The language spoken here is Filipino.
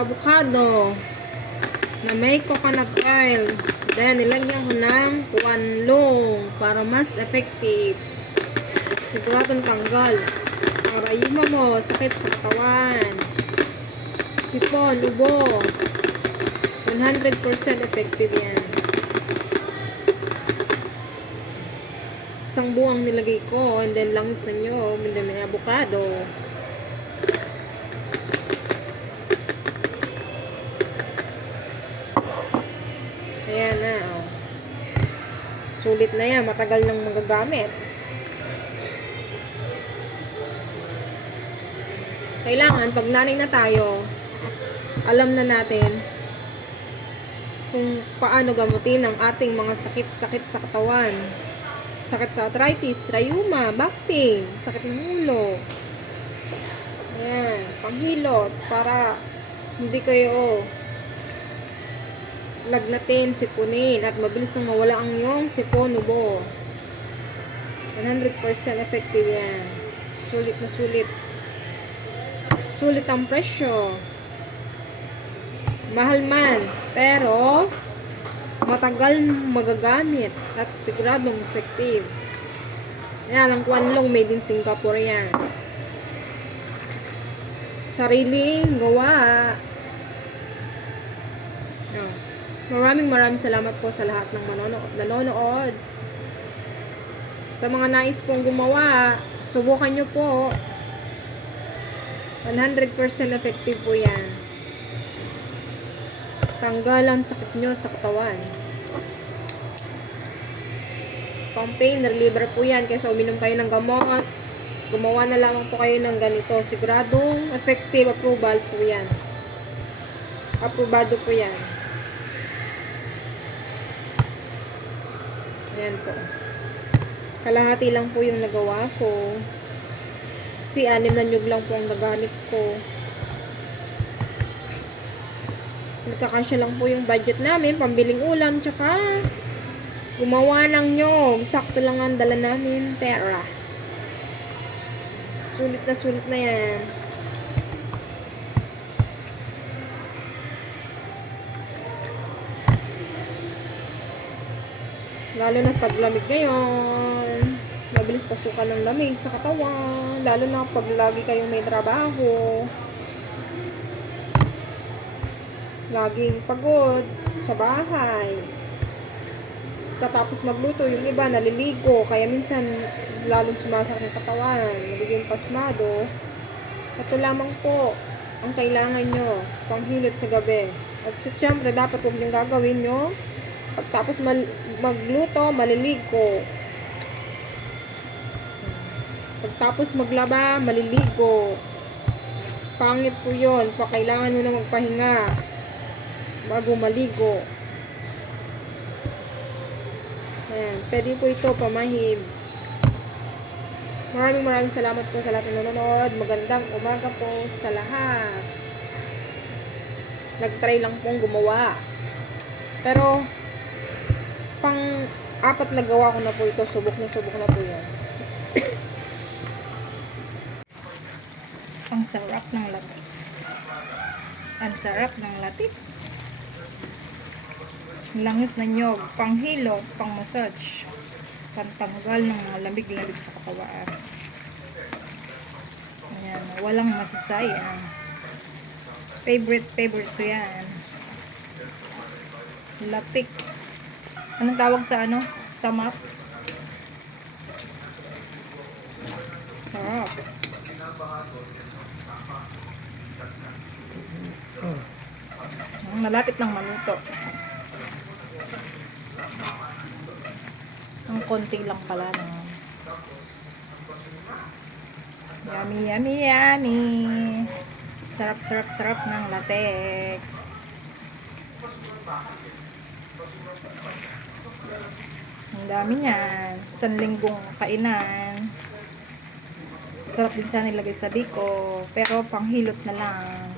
avocado na may coconut oil. Then, nilagyan ko ng kuanlong para mas effective. Siguradong tanggal. Para yuma mo, sakit sa katawan. Sipon, ubo. 100% effective yan. Isang buwang nilagay ko, and then langis na nyog, and then may avocado. Ayan na, oh. Sulit na yan, matagal nang magagamit. Kailangan, pag nanay na tayo, alam na natin kung paano gamutin ang ating mga sakit-sakit sa katawan. Sakit sa arthritis, rayuma, back pain, sakit ng ulo. Ayan, panghilot, para hindi kayo lagnatin, sipunin, at mabilis nang mawala ang iyong sipon, ubo. 100% effective yan. Sulit na sulit. Sulit ang presyo. Mahal man, pero matagal magagamit at siguradong effective. Yan, ang kuanlong made in Singapore yan. Sariling gawa. Oh. Maraming salamat po sa lahat ng nanonood. Sa mga nais pong gumawa, subukan nyo po. 100% effective po yan. Tanggal ang sakit nyo sa katawan. Pang pain reliever po yan. Kaysa uminom kayo ng gamot, gumawa na lang po kayo ng ganito. Siguradong effective, approval po yan. Aprobado po yan. Ayan po. Kalahati lang po yung nagawa ko. Si 6 na nyug lang po ang nagamit ko. Nagkakasya lang po yung budget namin, pambiling ulam, tsaka gumawa ng nyog. Sakto lang ang dala namin pera. Sulit na yan. Lalo na paglamig ngayon, mabilis pasukan ng lamig sa katawan, lalo na pag lagi kayong may trabaho, laging pagod sa bahay, katapos magluto, yung iba naliligo, kaya minsan lalong sumasakit ang katawan, nagiging pasmado. Ito lamang po ang kailangan nyo, panghilot sa gabi. At syempre dapat huwag yung gagawin nyo pagtapos magluto, maliligo. Pagtapos maglaba, maliligo. Pangit po yun. Kailangan mo na magpahinga bago maligo. Ayan. Pwede po ito pamahid. Maraming salamat po sa lahat ng nanonood. Magandang umaga po sa lahat. Nag-try lang pong gumawa. Pero pang-4 na gawa ko na po ito. Subok na po yan. Ang sarap ng latik. Ang sarap ng latik. Langis na nyog, panghilo, pang-massage, pantanggal ng mga lamig-lamig sa katawan. Ayan, walang masasayang. Favorite ko yan. Latik. Anong tawag sa ano? Sa map? Sarap. Malapit ng maluto. Ang konti lang pala no. Yummy. Sarap ng latek. Ang dami niyan. 1 linggong kainan. Sarap din sana ilagay sa biko. Pero panghilot na lang.